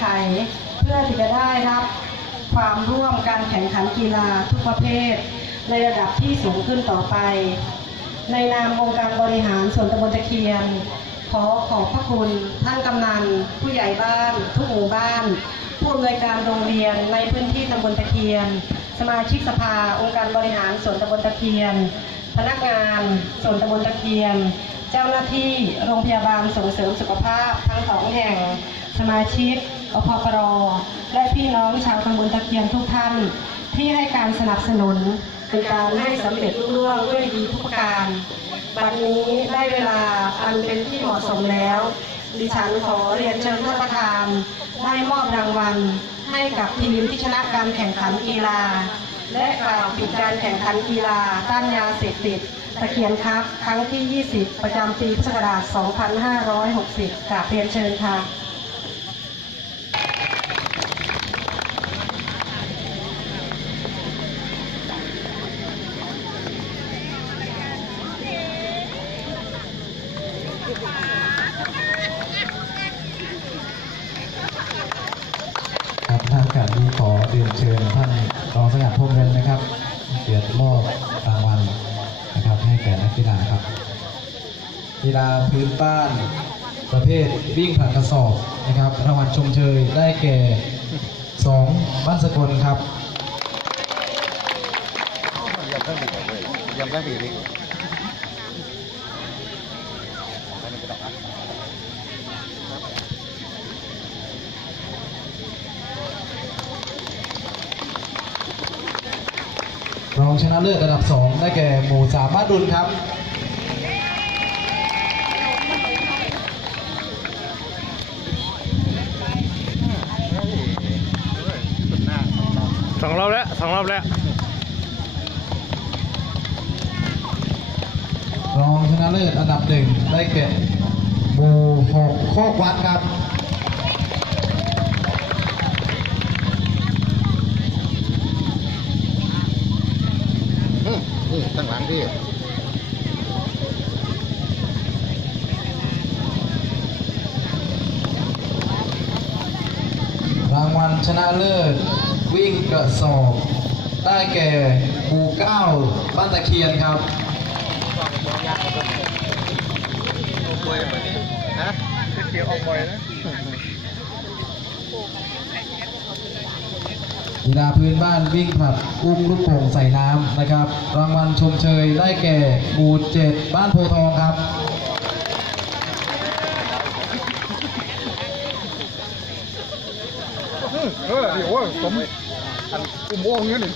ไข เพื่อที่จะได้รับความร่วมการแข่งขันกีฬาทุกประเภท ในระดับที่สูงขึ้นต่อไป ในนามองค์การบริหารส่วนตำบลตะเคียน ขอขอบพระคุณท่านกำนัน ผู้ใหญ่บ้าน ทุกหมู่บ้าน ผู้อำนวยการโรงเรียนในพื้นที่ตำบลตะเคียน สมาชิกสภาองค์การบริหารส่วนตำบลตะเคียน พนักงานส่วนตำบลตะเคียน เจ้าหน้าที่โรงพยาบาลส่งเสริมสุขภาพทั้งสองแห่ง สมาชิก อพปรและพี่น้องชาวตำบลตะเคียนทุกท่าน ที่ให้การสนับสนุนเป็นการให้สำเร็จรุ่งเรื่องด้วยดีทุกประการบัดนี้ได้เวลาอันเป็นที่เหมาะสมแล้ว ดิฉันขอเรียนเชิญท่านประธาน ได้มอบรางวัลให้กับทีมที่ชนะการแข่งขันกีฬา และกล่าวปิดการแข่งขันกีฬาต้านยาเสพติดตะเคียนครับครั้งที่ 20 ประจำปีพุทธศักราช 2560กราบเรียนเชิญค่ะ กีฬาครับ กีฬาพื้นบ้าน ประเภทวิ่งผ่านกระสอบนะครับรางวัลชมเชยได้แก่สองบ้านสกลครับยำตั้ดีเลยยำตั้ดีดิรองชนะเลิศระดับ2 ได้แก่หมู่สามบ้านดุลครับสองรอบแล้วสองรอบแล้วรองชนะเลิศอันดับหนึ่งได้แก่หมู่หกโคกวัดครับ อื มนี่ตั้งหลังที่รางวัลชนะเลิศ วิ่งกระสอบ ได้แก่หมู่เก้าบ้านตะเคียนครับกล้วยแบบนี้ฮะเกี่ยวออกบ่อยนะ กีฬาพื้นบ้านวิ่งผลัดอุ้มลูกโป่งใส่น้ำนะครับ รางวัลชมเชยได้แก่หมู่เจ็ดบ้านโพทองครับเออเดี๋ยวว่าสมอันกุมโอ่งนี่นี่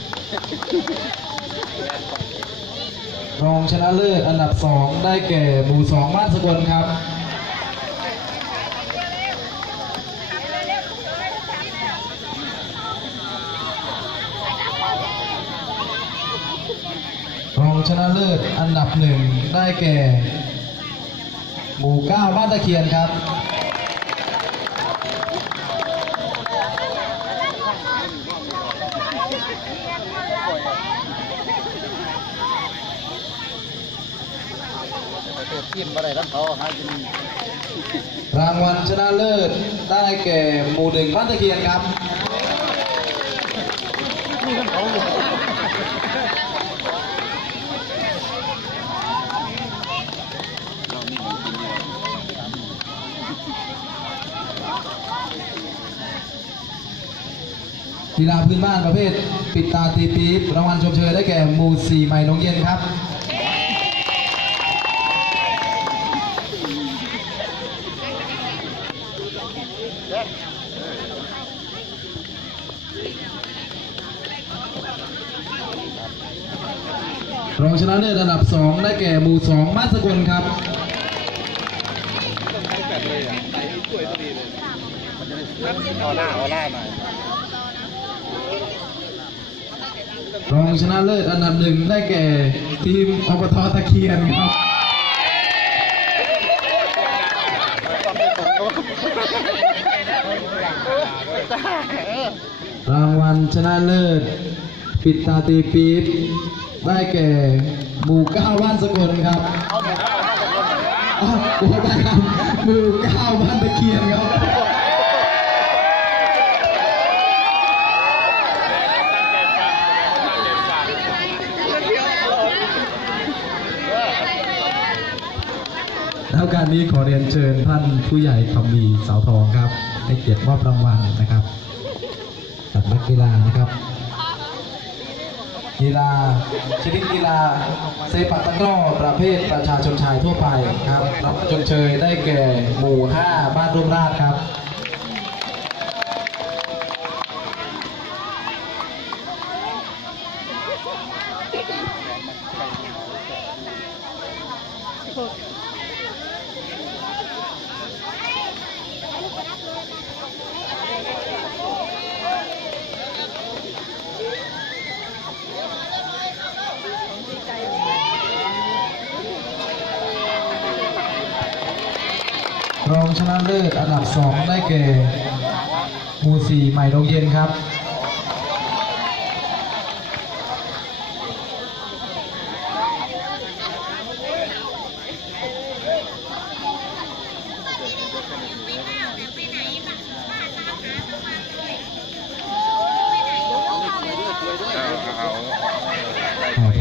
รองชนะเลิศอันดับสองได้แก่หมู่สองบ้านสกลครับ ชนะเลิศอันดับหนึ่งได้แก่ หมู่เก้าบ้านตะเคียนครับตัวกินอะไรทั้งเขาหากินรางวัลชนะเลิศได้แก่หมู่หนึ่งบ้านตะเคียนครับ กีฬาพื้นบ้านประเภท ปิดตาตีปี๊บรางวัลชมเชยได้แก่หมู่สี่ใหม่หนองเย็นครับรองชนะเลิศอันดับ 2 ได้แก่หมู่2บ้าสกุลครับออล่าออาหน่อย รองชนะเลิศอันดับหนึ่งได้แก่ทีมอบตตะเคียนครับรางวัลชนะเลิศ ปิดตาตีปี๊บได้แก่หมู่เก้าบ้านสกลครับอ้าวขอไปครับหมู่เก้าบ้านตะเคียนครับ กานนี้ขอเรียนเชิญท่านผู้ใหญ่คำมีเสาทองครับ ให้เกียรติมอบรางวัลนะครับจากนักกีฬานะครับ กีฬาชนิดกีฬาเซปักตะกร้อประเภทประชาชนชายทั่วไปครับรับชมเชยได้แก่หมู่ 5 บ้านร่มราชครับรองช นะเลิศอันดับ 2 ได้แก่หมู่สี่ใหม่โรงเย็นครับ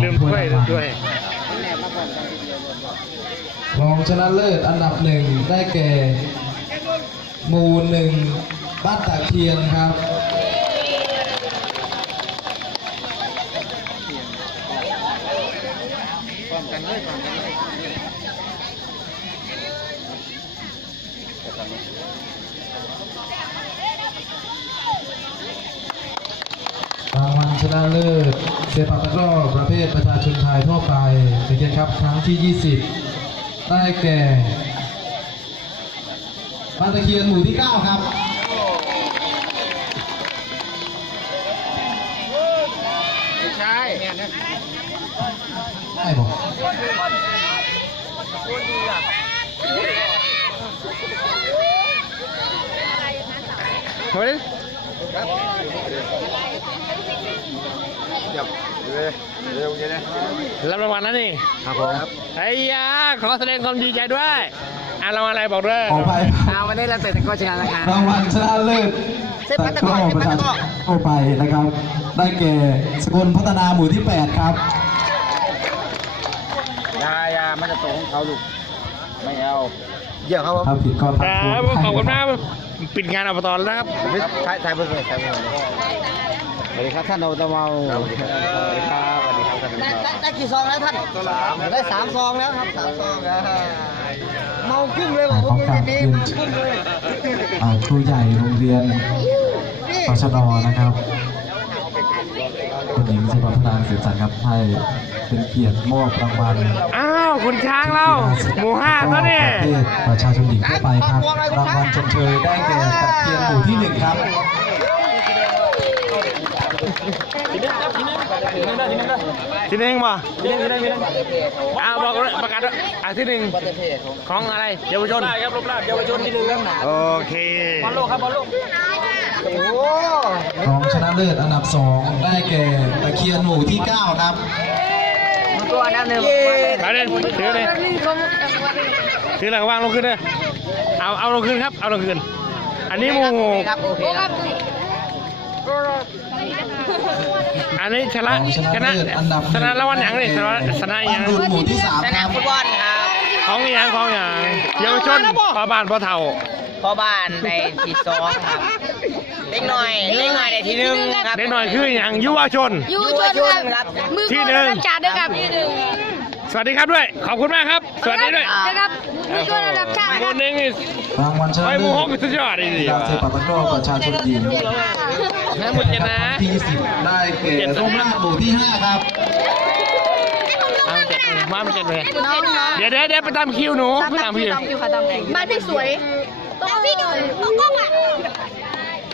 ลืมถ้วยลืมถ้วยรองชนะเลิศอันดับหนึ่งได้แก่ หมู่หนึ่งบ้านตะเคียนครับ รางวัลชนะเลิศเซปักตะกร้อประเภทประชาชนชายทั่วไปเป็นเกียรติครับครั้งที่ 20 ได้แก่ บ้านตะเคียนหมู่ที่ 9 ครับไม่ใช่เนี่ยนะได้บอกเฮ้ยเดี๋ยวเร็วเร็วเย็นนะรับรางวัลแล้วนี่ครับผมไอ้ยาขอแสดงความดีใจด้วย อะรางวัลอะไรบอกด้วยขอไปวันนี้เราเตะตะกร้อชนะนะคะ รางวัลชนะเลิศเซปักตะกร้อประชาชนทั่วไปนะครับ ได้แก่สกลพัฒนาหมู่ที่ 8 ครับ ยายามันจะตกของเขาลูก ไม่เอาเยี่ยมครับผมถ้าผิดก็คทักรับท้วงขอบคุณมากปิดงานอบตแล้วนะครับ ถ่ายถ่ายเพื่อนถ่ายเพื่อนสวัสดีครับท่านโอตเมาสวัสดีครับสวัสดีครับสวัสดีครับท่านได้ได้ได้กี่ซองแล้วท่านสามได้สามซองแล้วครับสามซองแล้ว เมาคุ้มเลยขว่ะอผมกราบดีเรียนๆคุ้มเลยอ่าครูใหญ่โรงเรียนนี่ตชดนะครับคุณหญิงสิริวัฒนาเสียจันทร์ครับให้เป็นเกียรติมอบรางวัลอ้าวคุณช้างเราหมู่ห้าแล้วเนี่ยประเภทประชาชนหญิงทั่วไปครับรางวัลชมเชยได้แก่ตะเคียนหมู่ที่หนึ่งครับ ที่หนึ่งป่ะอ้าวบอกประกาศด้วยอะที่หนึ่งของอะไรเยาวชนได้ครับรูปร่างเยาวชนที่หนึ่งโอเคบอลโลกครับบอลโลกโอ้รองชนะเลิศอันดับสองได้แก่ตะเคียนหมู่ที่เก้าครับตัวอันดับหนึ่งเอาเลยถือเลยถืออะไรวางลงขึ้นเลยเอาเอาลงขึ้นครับ เอาลงขึ้น อันนี้หมูครับโอเคครับอันนี้ชนะรองชชนะนะเลิศอันดับชนะแล้ววันหยังนี่ชนะชนะอีหบ้ายันงรุ่นหมู่ที่สามสคนามรับฟุตบอลครับของอีหยังของอีหยังเยาวชนพ่อบ้านพ่อเฒ่าพ่อบ้านในที่สองครับเล็กหน่อยเล็กหน่อยในที่หนึ่งครับเด็กหน่อยคืออย่างยุวชนยูชนครับมือที่โกหนึ่งนรับชาติด้วยครับ สวัสดีครับด้วย ขอบคุณมากครับ สวัสดีด้วยนะครับ มือโกนรับชาติหคมูรับหนึงนี่รางวัลชนะไอ้หเลิมูหศกสุดยอดเลยดิกีฬาเซปักตะกร้อประชาชนหญิงทั้งหมดเจ็ดนะที่สิบได้แก่ร่มราชหมู่ที่ห้าครับ เอาเจ็ดมาเป็นเจ็ดเลย น้องน้องเดี๋ยวเดี๋ยวเดี๋ยวไปตามคิวหนูไปตามคิวค่ะตามคิวบ้านพี่สวยต้องพี่ดูต้องกล้องอะ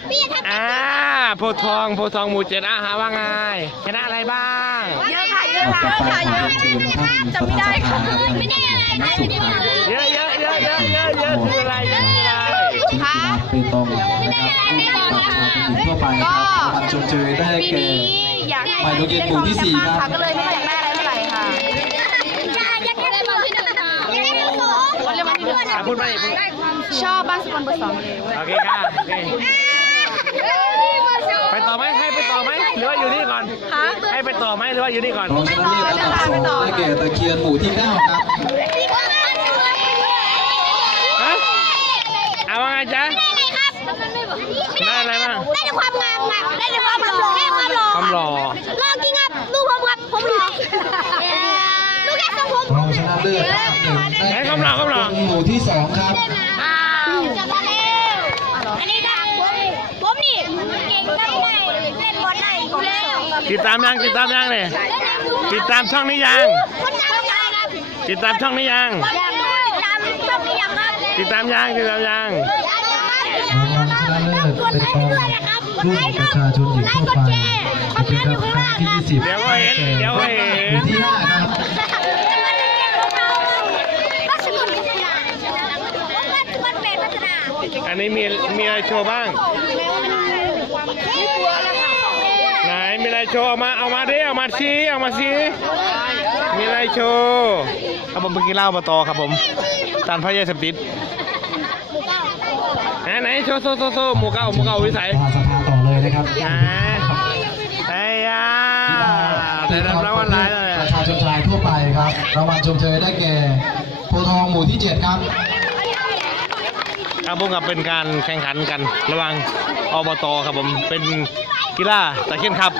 พี่ทำอ่าโพธิ์ทองโพธิ์ทองหมู่เจ็ดอาหารว่าไงชนะอะไรบ้าง เยอะค่ะเยอะค่ะเยอะค่ะเยอะจำไม่ได้ค่ะไม่ได้อะไร ไม่ได้อะไรเยอะเยอะเยอะเยอะเยอะเยอะคืออะไรเยอะคืออะไรชนิดกีฬาเปตองนะครับประชาชนหญิงทั่วไปครับรางวัลชมเชยได้ปีแก่นี้อยากหมายเลขเย็นหมู่ที่สี่ครับก็เลยไม่ค่อยอยากได้อะไรเท่าไหร่ค่ะอยากได้บอลที่หนึ่งค่ะอยากได้บอลสองบอลเลยบอลที่หนึ่งอะพูดไปพูดชอบบ้านสปอนเบอร์สองเลยโอเคค่ะโอเคไปต่อไหมให้ไปต่อไหมหรือว่าอยู่นี่ก่อนฮะให้ไปต่อไหมหรือว่าอยู่นี่ก่อนรองชนะเลิศอันดับสองได้แก่ตะเคียนหมู่ที่เก้าครับ พี่ก็บ้านสวย ทำไมไม่บอกได้อะไรบ้าง ได้แต่ความงามครับได้แต่ความหล่อแค่ความหล่อความหล่อหล่อจริงครับดูผมครับผมหล่อดูแค่ทรงผมรองชนะเลิศอันดับหนึ่งได้ไหนแก่คำหล่อคำหล่อหมู่ที่สองครับอ้าวจับมาแล้วอันนี้ครับผมผมนี่เก่งตั้งได้เล่นบอลได้อยู่แล้วติดตามยังติดตามยังเลยติดตามช่องนี้ยังคนงามครับติดตามช่องนี้ยัง ติดตามยังติดตามยังอยากดูครับรางวัลชนะเลิศเป็นกองรุ่นประชาชนหญิงทั่วไปจะเป็นครับครั้งที่20เดี๋ยวก็เห็นเดี๋ยวก็เห็นที่ห้าครับอันนี้มีมีอะไรโชว์บ้างไหนมีอะไรโชว์เอามาเอามาดิเอามาชี้เอามาชี้มีอะไรโชว์ครับผมเพิ่งกินเหล้ามาต่อครับผมตานพระยาเสพติด ไหนไหนโชว์โชว์โชว์โชว์หมูเก้าหมูเก้าวิสัยมาสภาต่อเลยนะครับอ่าไอ้ยาได้รับรางวัลหลายเลยประชาชนชายทั่วไปครับรางวัลชมเชยได้แก่โพธิ์ทองหมู่ที่ 7 ครับครับผมกับเป็นการแข่งขันกันระหว่างอบตครับผมเป็นกีฬาตะเคียนครับ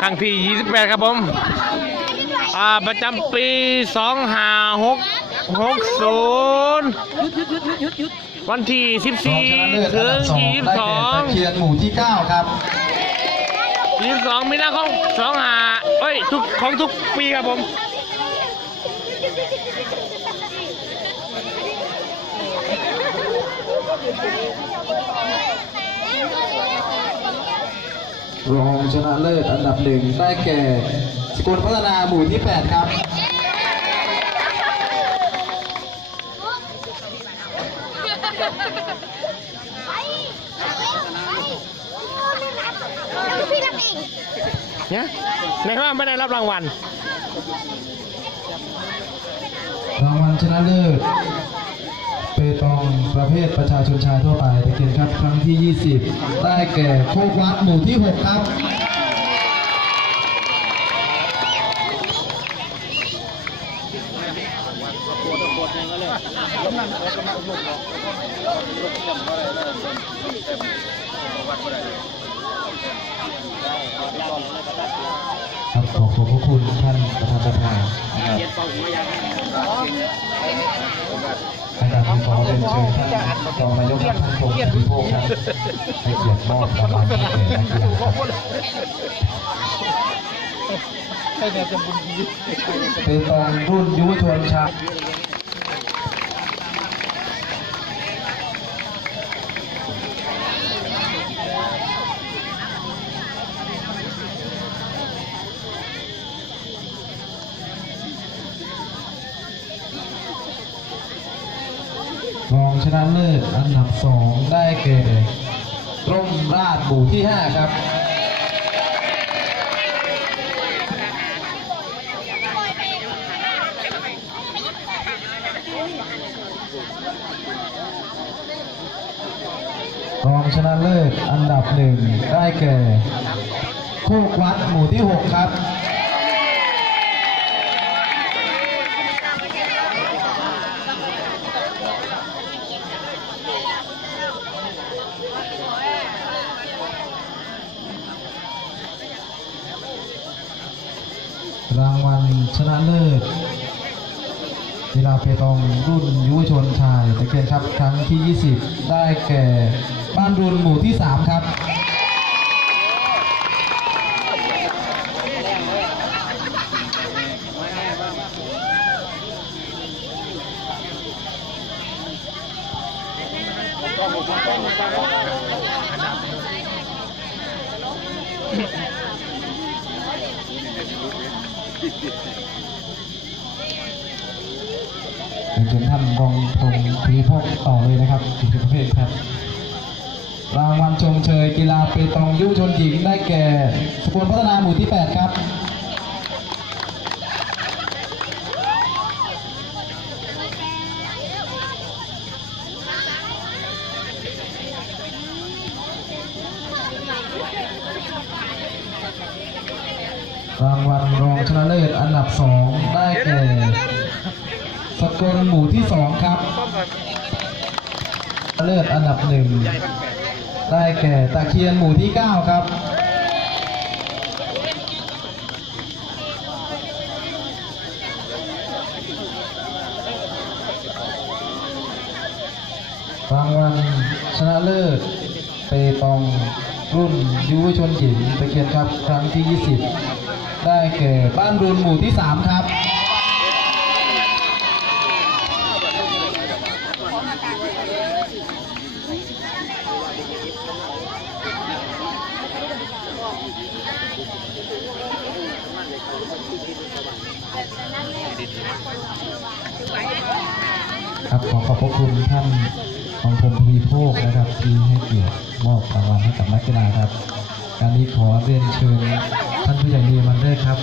ครั้งที่ 28 ครับผมอ่าประจำปี 2560 วันที่รองชนะเลิศ14อันถึดังบสองได้แก่ตะเคียนหมู่ที่ 9 ครับ22 22 มีนาคม25เอ้ยทุกของทุกปีครับผมรองชนะเลิศอันดับหนึ่งได้แก่ สกลพัฒนาหมู่ที่ 8 ครับ พี่รับเอง เนี่ยในว่าไม่ได้รับรางวัล รางวัลชนะเลิศเปตองประเภทประชาชนชายทั่วไปตะเกียนครับครั้งที่ 20 ได้แก่โคกวัดหมู่ที่ 6 ครับ ครับขอขอบพระคุณท่านประธานสภานะครับอาจารย์ขอเรียนเชิญท่านรองนายกท่านพงศ์พิโภคครับให้เกียรติมอบรางวัลให้แก่นักกีฬาครับเป็นตองรุ่นยุวชนชา นะเลิศอันดับสองได้แก่ร่มราชหมู่ที่ 5 ครับรองชนะเลิศอันดับหนึ่งได้แก่โคกวัดหมู่ที่ 6 ครับ รางวัลชนะเลิศกีฬาเปตองรุ่นยุวชนชายตะเกียนครับครั้งที่ 20 ได้แก่บ้านรุนหมู่ที่ 3 ครับ เรียนเชิญท่านรองพงศ์ทวีพกต่อเลยนะครับอีกประเภทครับ รางวัลชมเชยกีฬาเปตองยุชนหญิงได้แก่ สกลพัฒนาหมู่ที่ 8 ครับ รางวัลรองชนะเลิศอันดับ2ได้แก่สกลหมู่ที่2ครับชนะเลิศอันดับหนึ่งได้แก่ตะเคียนหมู่ที่9ครับรางวัลชนะเลิศเปตองรุ่นยุวชนหญิงตะเคียนครับครั้งที่ 20 ได้แก่บ้านรุนหมู่ที่ 3 ครับครับขอขอบพระคุณท่านของผมทวีโภคนะครับที่ให้เกียรติมอบรางวัลให้กับนักกีฬาครับการนี้ขอเรียนเชิญ ท่านผู้ใหญ่ดีมันเดอครับ